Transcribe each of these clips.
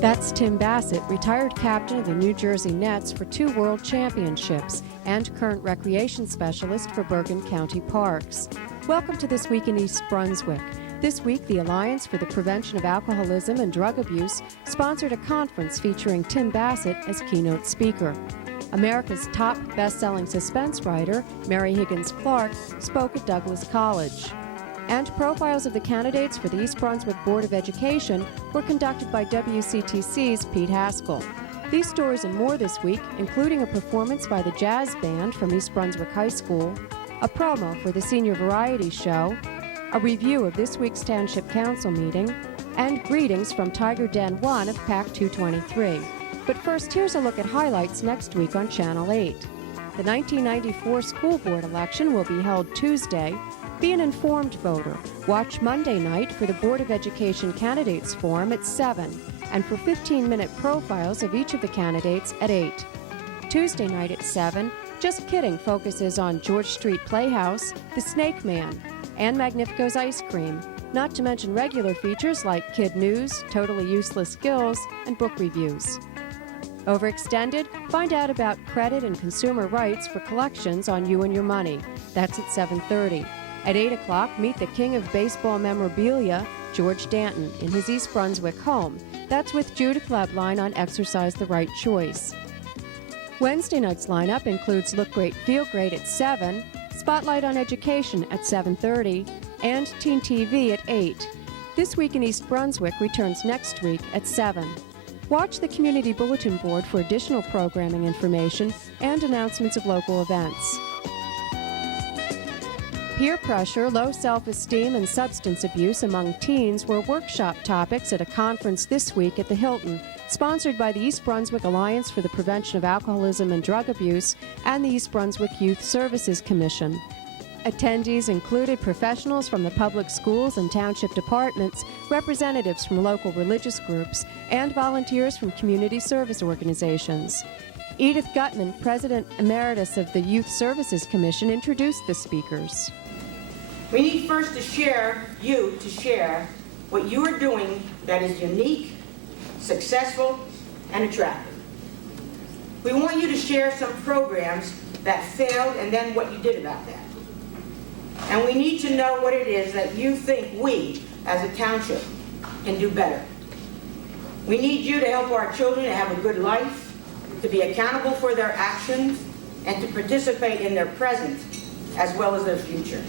That's Tim Bassett, retired captain of the New Jersey Nets for 2 World Championships and current recreation specialist for Bergen County Parks. Welcome to This Week in East Brunswick. This week, the Alliance for the Prevention of Alcoholism and Drug Abuse sponsored a conference featuring Tim Bassett as keynote speaker. America's top best-selling suspense writer, Mary Higgins Clark, spoke at Douglas College. And profiles of the candidates for the East Brunswick Board of Education were conducted by WCTC's Pete Haskell. These stories and more this week, including a performance by the jazz band from East Brunswick High School, a promo for the Senior Variety Show, a review of this week's Township Council meeting, and greetings from Tiger Den 1 of Pack 223. But first, here's a look at highlights next week on Channel 8. The 1994 school board election will be held Tuesday. Be an informed voter. Watch Monday night for the Board of Education Candidates Forum at 7, and for 15-minute profiles of each of the candidates at 8. Tuesday night at 7, Just Kidding focuses on George Street Playhouse, The Snake Man, and Magnifico's Ice Cream, not to mention regular features like Kid News, Totally Useless Skills, and book reviews. Overextended, find out about credit and consumer rights for collections on You and Your Money. That's at 7:30. At 8 o'clock, meet the king of baseball memorabilia, George Danton, in his East Brunswick home. That's with Judith Lebline on Exercise the Right Choice. Wednesday night's lineup includes Look Great, Feel Great at 7, Spotlight on Education at 7:30, and Teen TV at 8. This Week in East Brunswick returns next week at 7. Watch the Community Bulletin Board for additional programming information and announcements of local events. Peer pressure, low self-esteem, and substance abuse among teens were workshop topics at a conference this week at the Hilton, sponsored by the East Brunswick Alliance for the Prevention of Alcoholism and Drug Abuse and the East Brunswick Youth Services Commission. Attendees included professionals from the public schools and township departments, representatives from local religious groups, and volunteers from community service organizations. Edith Gutman, President Emeritus of the Youth Services Commission, introduced the speakers. We need first to share what you are doing that is unique, successful, and attractive. We want you to share some programs that failed and then what you did about that. And we need to know what it is that you think we, as a township, can do better. We need you to help our children to have a good life, to be accountable for their actions, and to participate in their present as well as their future.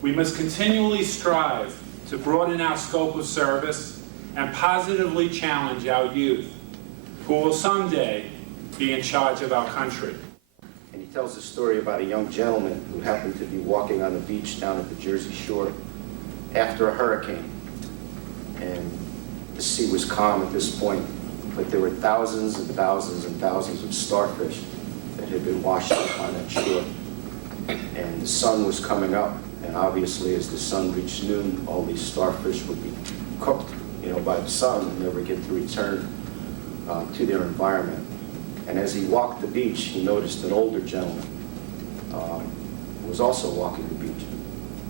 We must continually strive to broaden our scope of service and positively challenge our youth, who will someday be in charge of our country. And he tells a story about a young gentleman who happened to be walking on the beach down at the Jersey Shore after a hurricane. And the sea was calm at this point, but there were thousands and thousands and thousands of starfish that had been washed up on that shore. And the sun was coming up, and obviously as the sun reached noon, all these starfish would be cooked, by the sun and never get to return to their environment. And as he walked the beach, he noticed an older gentleman who was also walking the beach.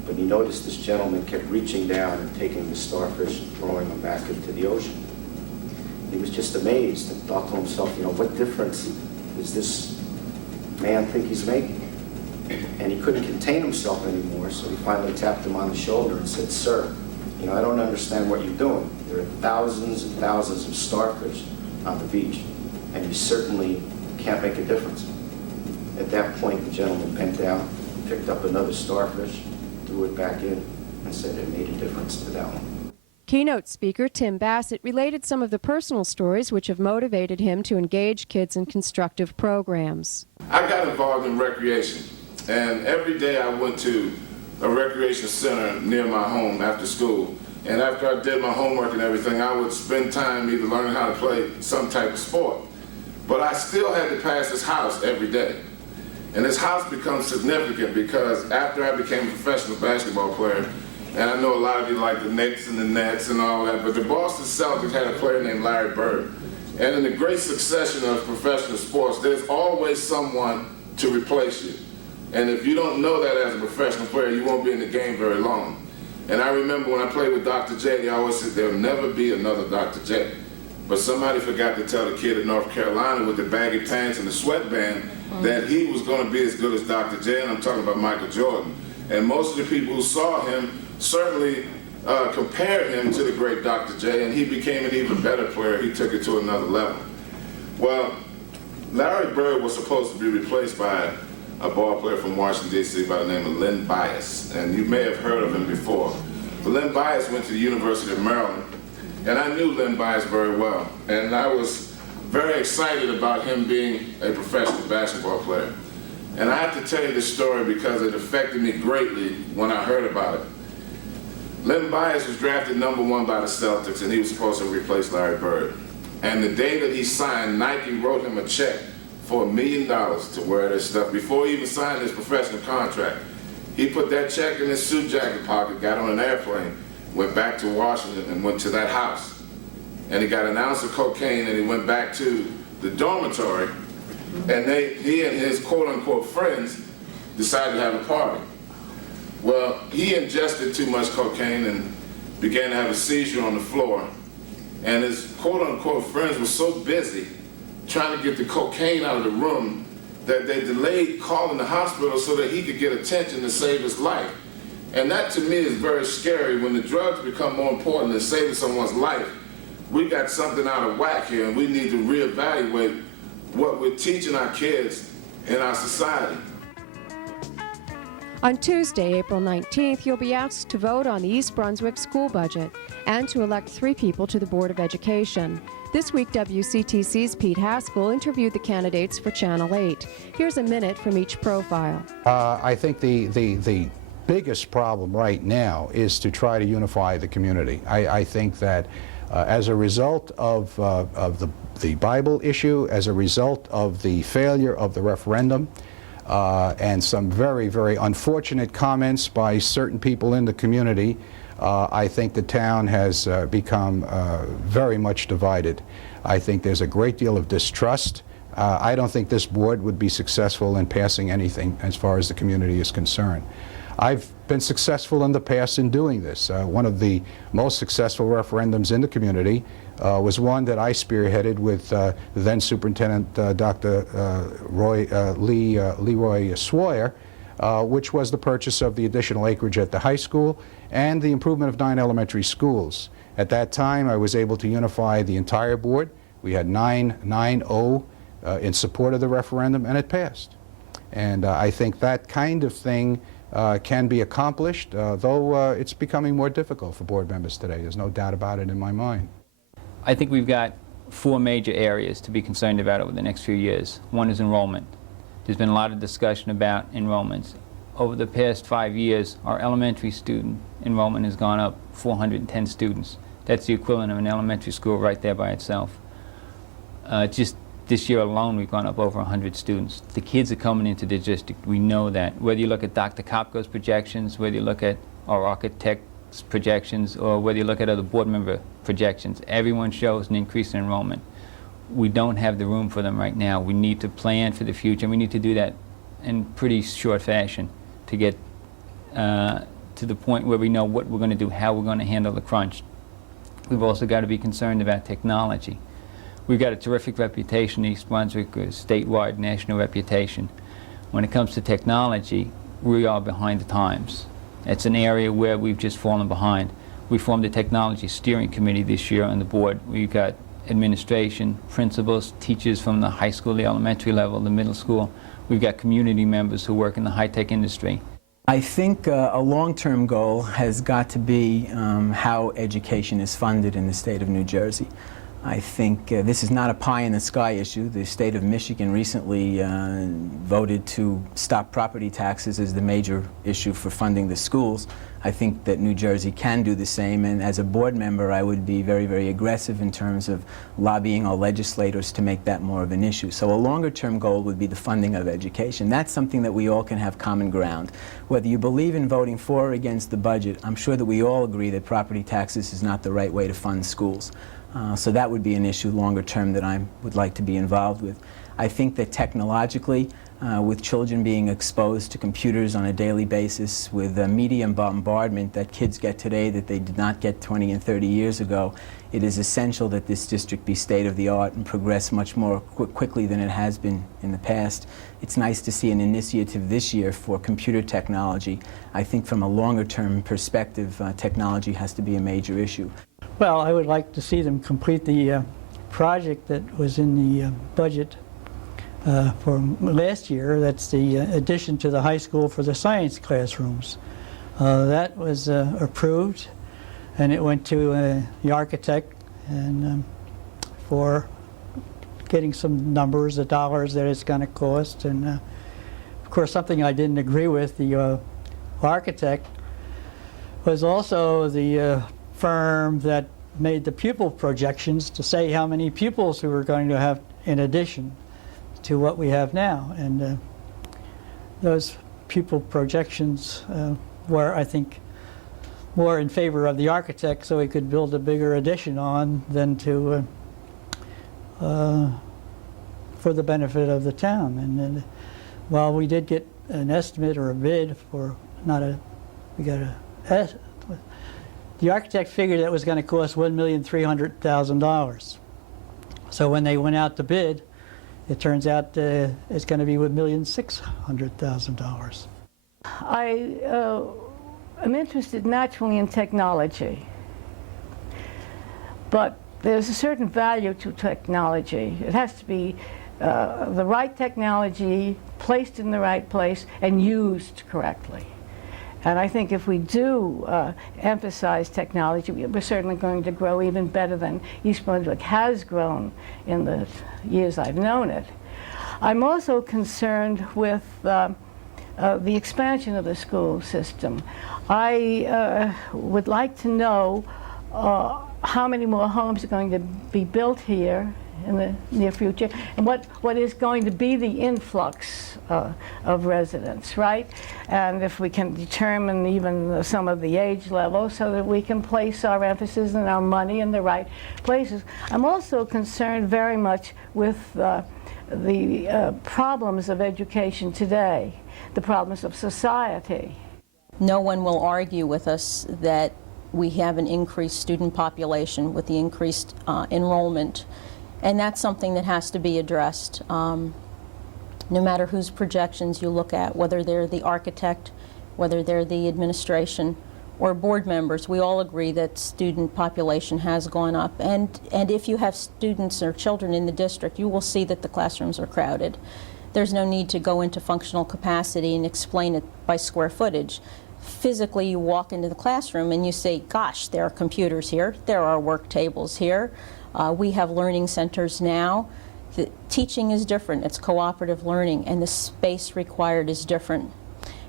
But he noticed this gentleman kept reaching down and taking the starfish and throwing them back into the ocean. He was just amazed and thought to himself, what difference does this man think he's making? And he couldn't contain himself anymore, so he finally tapped him on the shoulder and said, "Sir, I don't understand what you're doing. There are thousands and thousands of starfish on the beach, and you certainly can't make a difference." At that point, the gentleman bent down, picked up another starfish, threw it back in, and said it made a difference to that one. Keynote speaker Tim Bassett related some of the personal stories which have motivated him to engage kids in constructive programs. I got involved in recreation, and every day I went to a recreation center near my home after school. And after I did my homework and everything, I would spend time either learning how to play some type of sport. But I still had to pass this house every day. And this house becomes significant because after I became a professional basketball player, and I know a lot of you like the Knicks and the Nets and all that, but the Boston Celtics had a player named Larry Bird. And in the great succession of professional sports, there's always someone to replace you. And if you don't know that as a professional player, you won't be in the game very long. And I remember when I played with Dr. J, they always said there'll never be another Dr. J. but somebody forgot to tell the kid in North Carolina with the baggy pants and the sweatband that he was going to be as good as Dr. J, and I'm talking about Michael Jordan. And most of the people who saw him certainly compared him to the great Dr. J, and he became an even better player. He took it to another level. Well, Larry Bird was supposed to be replaced by a ball player from Washington, D.C. by the name of Len Bias, and you may have heard of him before. But Len Bias went to the University of Maryland, and I knew Len Bias very well, and I was very excited about him being a professional basketball player. And I have to tell you this story because it affected me greatly when I heard about it. Len Bias was drafted #1 by the Celtics, and he was supposed to replace Larry Bird. And the day that he signed, Nike wrote him a check for $1 million to wear this stuff. Before he even signed his professional contract, he put that check in his suit jacket pocket, got on an airplane, went back to Washington, and went to that house. And he got an ounce of cocaine, and he went back to the dormitory, and he and his quote-unquote friends decided to have a party. Well, he ingested too much cocaine and began to have a seizure on the floor. And his quote-unquote friends were so busy trying to get the cocaine out of the room that they delayed calling the hospital so that he could get attention to save his life. And that to me is very scary. When the drugs become more important than saving someone's life, we got something out of whack here, and we need to reevaluate what we're teaching our kids in our society. On Tuesday, April 19th, you'll be asked to vote on the East Brunswick school budget and to elect 3 people to the Board of Education. This week, WCTC's Pete Haskell interviewed the candidates for Channel 8. Here's a minute from each profile. I think the biggest problem right now is to try to unify the community. I think that as a result of the Bible issue, as a result of the failure of the referendum, and some very, very unfortunate comments by certain people in the community, I think the town has become very much divided. I think there's a great deal of distrust. I don't think this board would be successful in passing anything as far as the community is concerned. I've been successful in the past in doing this. One of the most successful referendums in the community was one that I spearheaded with then Superintendent Dr. Leroy Swoyer, which was the purchase of the additional acreage at the high school and the improvement of 9 elementary schools. At that time, I was able to unify the entire board. We had 9-0 in support of the referendum, and it passed. And I think that kind of thing can be accomplished, though it's becoming more difficult for board members today. There's no doubt about it in my mind. I think we've got 4 major areas to be concerned about over the next few years. One is enrollment. There's been a lot of discussion about enrollments. Over the past 5 years, our elementary student enrollment has gone up 410 students. That's the equivalent of an elementary school right there by itself. Just this year alone, we've gone up over 100 students. The kids are coming into the district. We know that. Whether you look at Dr. Kopko's projections, whether you look at our architect's projections, or whether you look at other board member projections, everyone shows an increase in enrollment. We don't have the room for them right now. We need to plan for the future, and we need to do that in pretty short fashion to get to the point where we know what we're going to do, how we're going to handle the crunch. We've also got to be concerned about technology. We've got a terrific reputation in East Brunswick, a statewide national reputation. When it comes to technology, we are behind the times. It's an area where we've just fallen behind. We formed a technology steering committee this year on the board. We've got administration, principals, teachers from the high school, the elementary level, the middle school. We've got community members who work in the high-tech industry. I think a long-term goal has got to be how education is funded in the state of New Jersey. I think this is not a pie-in-the-sky issue. The state of Michigan recently voted to stop property taxes as the major issue for funding the schools. I think that New Jersey can do the same, and as a board member, I would be very, very aggressive in terms of lobbying our legislators to make that more of an issue. So a longer-term goal would be the funding of education. That's something that we all can have common ground. Whether you believe in voting for or against the budget, I'm sure that we all agree that property taxes is not the right way to fund schools. So that would be an issue longer term that I would like to be involved with. I think that technologically, with children being exposed to computers on a daily basis, with the media bombardment that kids get today that they did not get 20 and 30 years ago, it is essential that this district be state-of-the-art and progress much more quickly than it has been in the past. It's nice to see an initiative this year for computer technology. I think from a longer-term perspective, technology has to be a major issue. Well, I would like to see them complete the project that was in the budget for last year. That's the addition to the high school for the science classrooms. That was approved, and it went to the architect and for getting some numbers, the dollars that it's going to cost. And of course, something I didn't agree with, the architect was also the firm that made the pupil projections to say how many pupils we were going to have in addition to what we have now. And those pupil projections were, I think, more in favor of the architect, so he could build a bigger addition on than to for the benefit of the town. And while we did get an estimate or a bid for, the architect figured that was going to cost $1,300,000. So when they went out to bid, it turns out it's going to be $1,600,000. I am interested naturally in technology, but there's a certain value to technology. It has to be the right technology, placed in the right place, and used correctly. And I think if we do emphasize technology, we're certainly going to grow even better than East Brunswick has grown in the years I've known it. I'm also concerned with the expansion of the school system. I would like to know how many more homes are going to be built here in the near future, and what is going to be the influx of residents, right? And if we can determine even some of the age level so that we can place our emphasis and our money in the right places. I'm also concerned very much with the problems of education today, the problems of society. No one will argue with us that we have an increased student population with the increased enrollment. And that's something that has to be addressed, no matter whose projections you look at, whether they're the architect, whether they're the administration, or board members. We all agree that student population has gone up. And if you have students or children in the district, you will see that the classrooms are crowded. There's no need to go into functional capacity and explain it by square footage. Physically, you walk into the classroom and you say, gosh, there are computers here, there are work tables here. We have learning centers now. The teaching is different. It's cooperative learning, and the space required is different.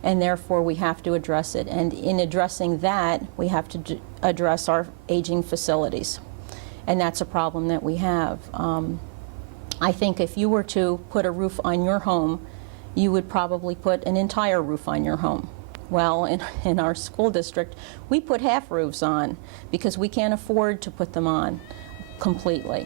And therefore, we have to address it. And in addressing that, we have to address our aging facilities. And that's a problem that we have. I think if you were to put a roof on your home, you would probably put an entire roof on your home. Well, in our school district, we put half roofs on because we can't afford to put them on completely.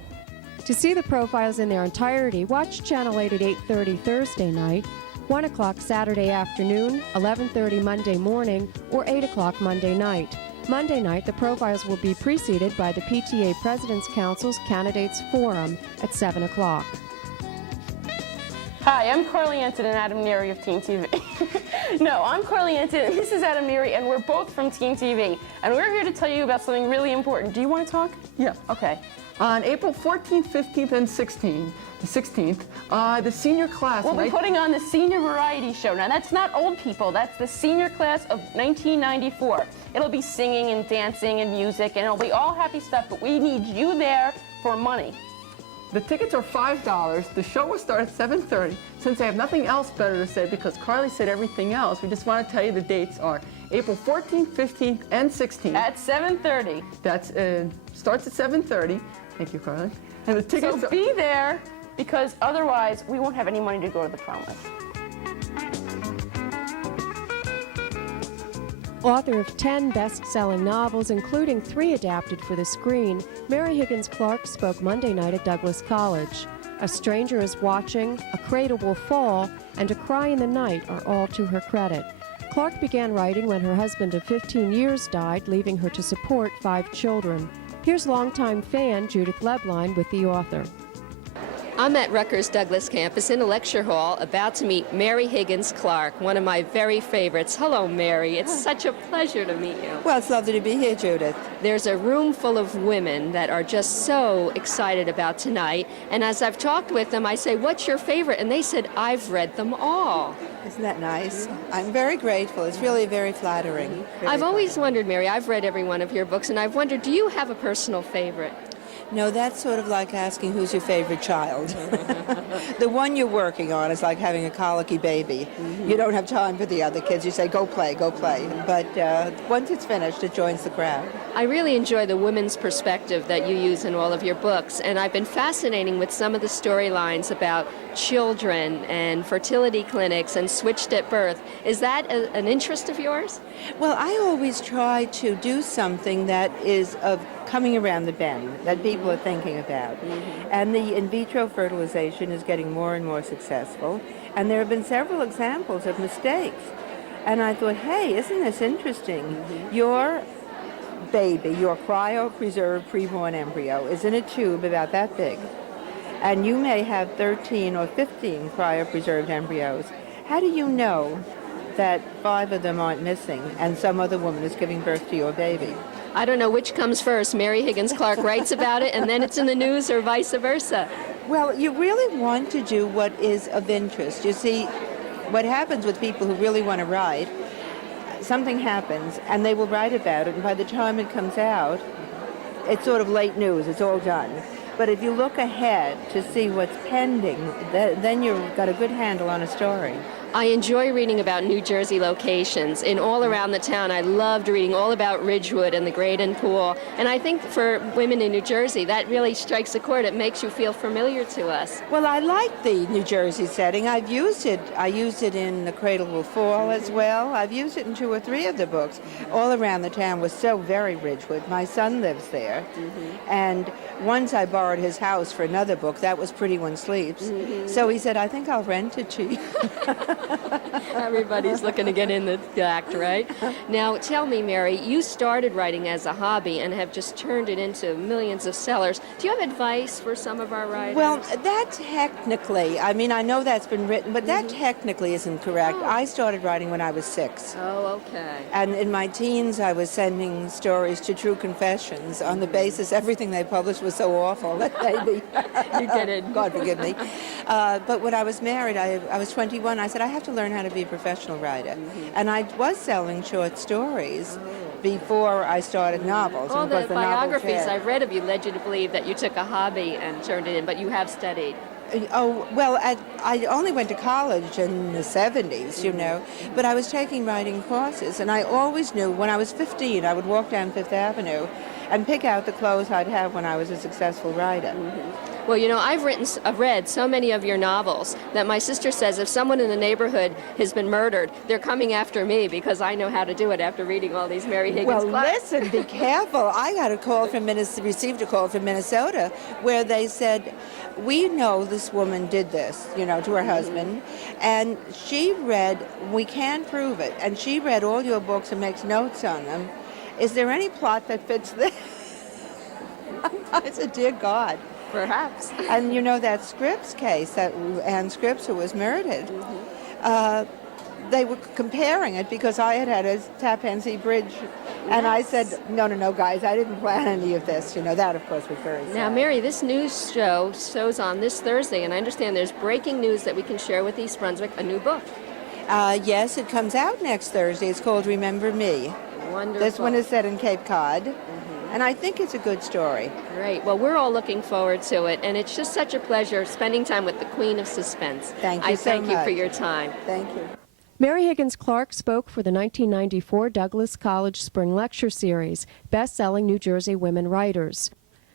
To see the profiles in their entirety, watch Channel 8 at 8:30 Thursday night, 1 o'clock Saturday afternoon, 11:30 Monday morning, or 8 o'clock Monday night. Monday night, the profiles will be preceded by the PTA President's Council's Candidates Forum at 7 o'clock. Hi, I'm Carly Anton and Adam Neary of Teen TV. No, I'm Carly Anton and this is Adam Neary, and we're both from Teen TV. And we're here to tell you about something really important. Do you want to talk? Yeah. Okay. On April 14th, 15th, and 16th, the senior class... We'll be putting on the Senior Variety Show. Now, that's not old people. That's the senior class of 1994. It'll be singing and dancing and music, and it'll be all happy stuff, but we need you there for money. The tickets are $5. The show will start at 7:30. Since I have nothing else better to say because Carly said everything else, we just want to tell you the dates are April 14th, 15th, and 16th. At 7:30. That's starts at 7:30. Thank you, Carly. And the tickets So be there, because otherwise we won't have any money to go to the prom with. Author of 10 best-selling novels, including 3 adapted for the screen, Mary Higgins Clark spoke Monday night at Douglas College. A Stranger is Watching, A Cradle Will Fall, and A Cry in the Night are all to her credit. Clark began writing when her husband of 15 years died, leaving her to support 5 children. Here's longtime fan Judith Lebline with the author. I'm at Rutgers Douglas campus in a lecture hall about to meet Mary Higgins Clark, one of my very favorites. Hello, Mary. It's such a pleasure to meet you. Well, it's lovely to be here, Judith. There's a room full of women that are just so excited about tonight, and as I've talked with them, I say, what's your favorite? And they said, I've read them all. Isn't that nice? I'm very grateful. It's really very flattering. I've always wondered, Mary, I've read every one of your books, and I've wondered, do you have a personal favorite? No, that's sort of like asking who's your favorite child. The one you're working on is like having a colicky baby. You don't have time for the other kids. You say, go play, go play. But once it's finished, it joins the crowd. I really enjoy the women's perspective that you use in all of your books, and I've been fascinating with some of the storylines about children and fertility clinics and switched at birth. Is that an interest of yours? Well, I always try to do something that is of coming around the bend, that people are thinking about. And the in vitro fertilization is getting more and more successful, and there have been several examples of mistakes. And I thought, hey, isn't this interesting? Your baby, your cryopreserved preborn embryo, is in a tube about that big, and you may have 13 or 15 cryopreserved embryos. How do you know that 5 of them aren't missing and some other woman is giving birth to your baby? I don't know which comes first. Mary Higgins Clark writes about it and then it's in the news, or vice versa. Well, you really want to do what is of interest. You see, what happens with people who really want to write, something happens and they will write about it, and by the time it comes out, it's sort of late news, it's all done. But if you look ahead to see what's pending, then you've got a good handle on a story. I enjoy reading about New Jersey locations. In all around the town, I loved reading all about Ridgewood and the Graydon Pool. And I think for women in New Jersey, that really strikes a chord. It makes you feel familiar to us. Well, I like the New Jersey setting. I've used it. I used it in The Cradle Will Fall as well. I've used it in 2 or 3 of the books. All around the town was so very Ridgewood. My son lives there. And once I borrowed his house for another book. That was Pretty One Sleeps. So he said, I think I'll rent it to you. Everybody's looking to get in the act, right? Now, tell me, Mary, you started writing as a hobby and have just turned it into millions of sellers. Do you have advice for some of our writers? Well, that technically, I mean, I know that's been written, but that technically isn't correct. I started writing when I was 6. Oh, okay. And in my teens, I was sending stories to True Confessions on the basis everything they published was so awful that maybe you get it. God forgive me. But when I was married, I was 21. I said, I have to learn how to be a professional writer. And I was selling short stories before I started novels. All the biographies I I've read of you led you to believe that you took a hobby and turned it in, but you have studied. Oh, well, I only went to college in the 70s, you know, but I was taking writing courses, and I always knew when I was 15, I would walk down Fifth Avenue and pick out the clothes I'd have when I was a successful writer. Well, you know, I've read so many of your novels that my sister says if someone in the neighborhood has been murdered, they're coming after me because I know how to do it after reading all these Mary Higgins Well, classics. listen, be careful. I got a call from received a call from Minnesota where they said, we know this woman did this, you know, to her husband, and she read, we can't prove it, and she read all your books and makes notes on them. Is there any plot that fits this? I said, dear God. Perhaps. And you know that Scripps case, that Anne Scripps, who was murdered, they were comparing it because I had a Tappan Zee Bridge, and I said, no, guys, I didn't plan any of this. You know, that, of course, was very sad. Now, Mary, this news shows on this Thursday, and I understand there's breaking news that we can share with East Brunswick, a new book. Yes, it comes out next Thursday. It's called Remember Me. Wonderful. This one is set in Cape Cod. And I think it's a good story. Great. Well, we're all looking forward to it, and it's just such a pleasure spending time with the Queen of Suspense. Thank you so much. I thank you for your time. Thank you. Mary Higgins Clark spoke for the 1994 Douglas College Spring Lecture Series, best-selling New Jersey women writers.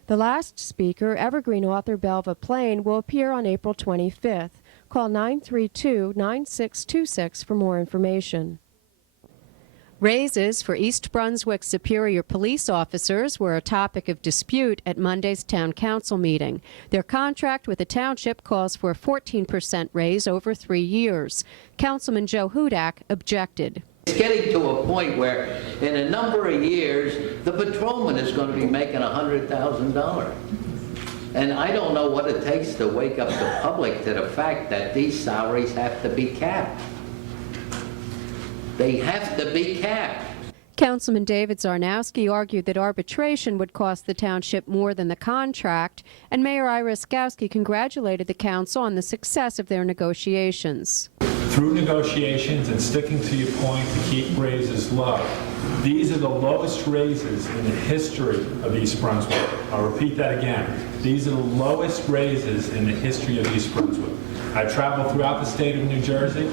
The last speaker, evergreen author Belva Plain, will appear on April 25th. Call 932-9626 for more information. Raises for East Brunswick Superior Police officers were a topic of dispute at Monday's Town Council meeting. Their contract with the township calls for a 14% raise over 3 years. Councilman Joe Hudak objected. It's getting to a point where in a number of years, the patrolman is going to be making $100,000. And I don't know what it takes to wake up the public to the fact that these salaries have to be capped. They have to be capped. Councilman David Zarnowski argued that arbitration would cost the township more than the contract, and Mayor Ira Skowski congratulated the council on the success of their negotiations. Through negotiations and sticking to your point to keep raises low, these are the lowest raises in the history of East Brunswick. I'll repeat that again. These are the lowest raises in the history of East Brunswick. I've traveled throughout the state of New Jersey,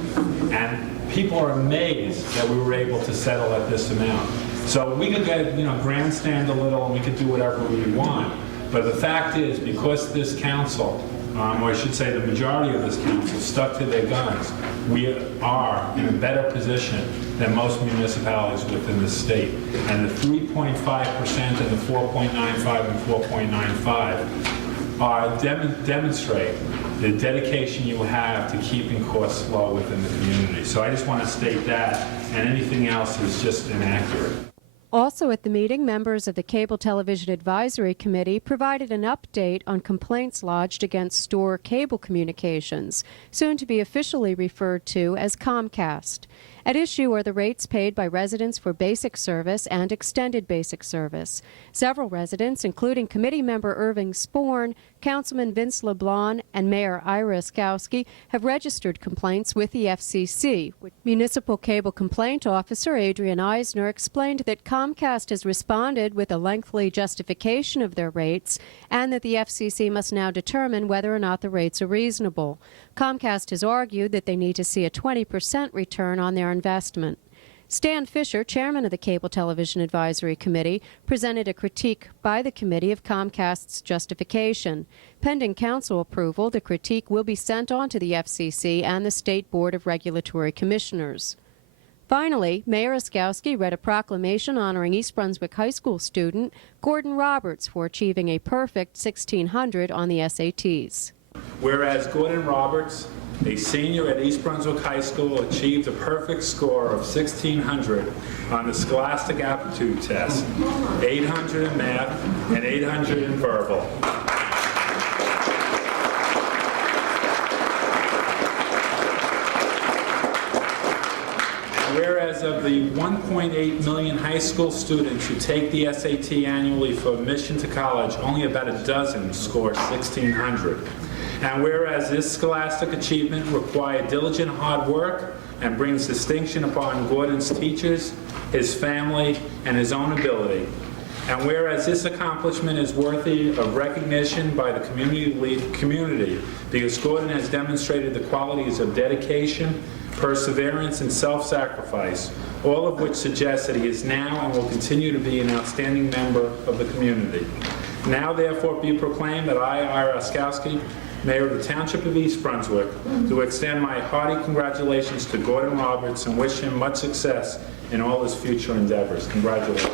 and people are amazed that we were able to settle at this amount. So we could get, grandstand a little, and we could do whatever we want. But the fact is, because this council, or I should say the majority of this council, stuck to their guns, we are in a better position than most municipalities within the state. And the 3.5% and the 4.95 and 4.95 demonstrate the dedication you have to keeping costs low within the community. So I just want to state that, and anything else is just inaccurate. Also at the meeting, members of the Cable Television Advisory Committee provided an update on complaints lodged against Store Cable Communications, soon to be officially referred to as Comcast. At issue are the rates paid by residents for basic service and extended basic service. Several residents, including committee member Irving Sporn, Councilman Vince LeBlanc, and Mayor Ira Skowski, have registered complaints with the FCC. Municipal Cable Complaint Officer Adrian Eisner explained that Comcast has responded with a lengthy justification of their rates and that the FCC must now determine whether or not the rates are reasonable. Comcast has argued that they need to see a 20% return on their investment. Stan Fisher, chairman of the Cable Television Advisory Committee, presented a critique by the committee of Comcast's justification. Pending council approval, the critique will be sent on to the FCC and the State Board of Regulatory Commissioners. Finally, Mayor Skowski read a proclamation honoring East Brunswick High School student Gordon Roberts for achieving a perfect 1600 on the SATs. Whereas Gordon Roberts, a senior at East Brunswick High School, achieved a perfect score of 1600 on the Scholastic Aptitude Test, 800 in math and 800 in verbal. Whereas of the 1.8 million high school students who take the SAT annually for admission to college, only about a dozen score 1600. And whereas this scholastic achievement required diligent hard work and brings distinction upon Gordon's teachers, his family, and his own ability. And whereas this accomplishment is worthy of recognition by the community because Gordon has demonstrated the qualities of dedication, perseverance, and self-sacrifice, all of which suggests that he is now and will continue to be an outstanding member of the community. Now therefore be proclaimed that I, Ira Skowski, Mayor of the Township of East Brunswick, do extend my hearty congratulations to Gordon Roberts and wish him much success in all his future endeavors. Congratulations.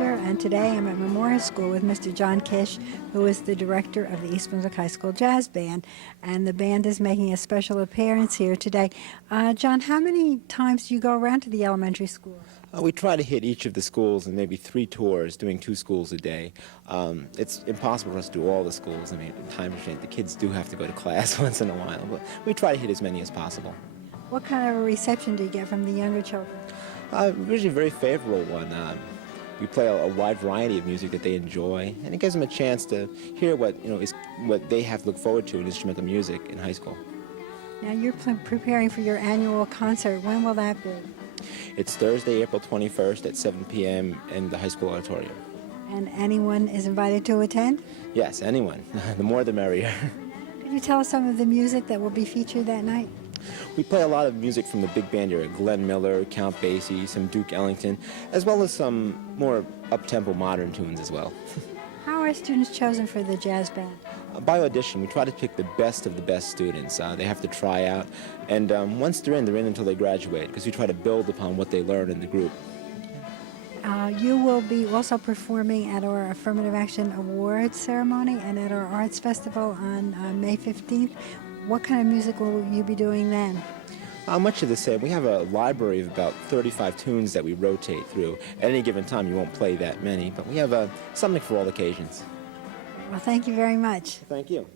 And today I'm at Memorial School with Mr. John Kish, who is the director of the East Brunswick High School Jazz Band, and the band is making a special appearance here today. John, how many times do you go around to the elementary schools? We try to hit each of the schools in maybe 3 tours, doing 2 schools a day. It's impossible for us to do all the schools. I mean, time restraint, the kids do have to go to class once in a while, but we try to hit as many as possible. What kind of a reception do you get from the younger children? Usually a very favorable one. We play a wide variety of music that they enjoy, and it gives them a chance to hear what is what they have to look forward to in instrumental music in high school. Now you're preparing for your annual concert. When will that be? It's Thursday, April 21st at 7 p.m. in the high school auditorium. And anyone is invited to attend? Yes, anyone. The more the merrier. Could you tell us some of the music that will be featured that night? We play a lot of music from the big band era, Glenn Miller, Count Basie, some Duke Ellington, as well as some more up-tempo modern tunes as well. How are students chosen for the jazz band? By audition, we try to pick the best of the best students. They have to try out, and once they're in until they graduate, because we try to build upon what they learn in the group. You will be also performing at our Affirmative Action Awards ceremony and at our Arts Festival on May 15th. What kind of music will you be doing then? Much of the same. We have a library of about 35 tunes that we rotate through. At any given time, you won't play that many, but we have something for all occasions. Well, thank you very much. Thank you.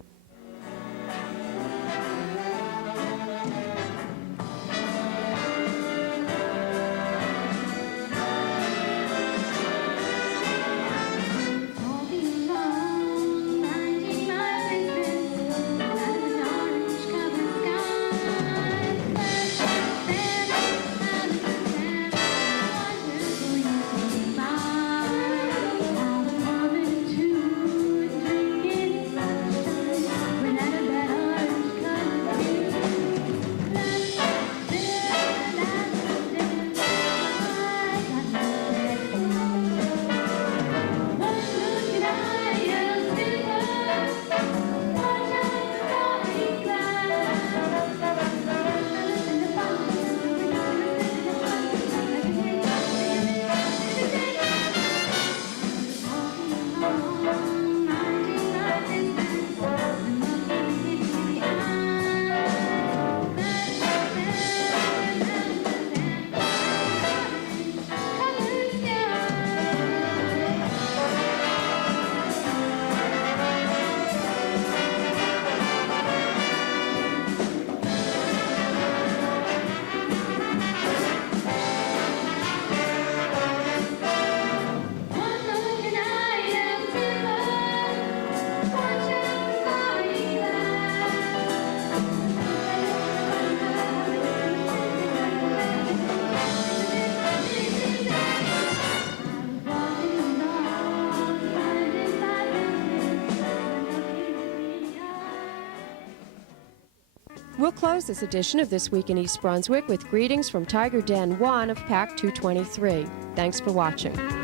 We'll close this edition of This Week in East Brunswick with greetings from Tiger Den 1 of Pack 223. Thanks for watching.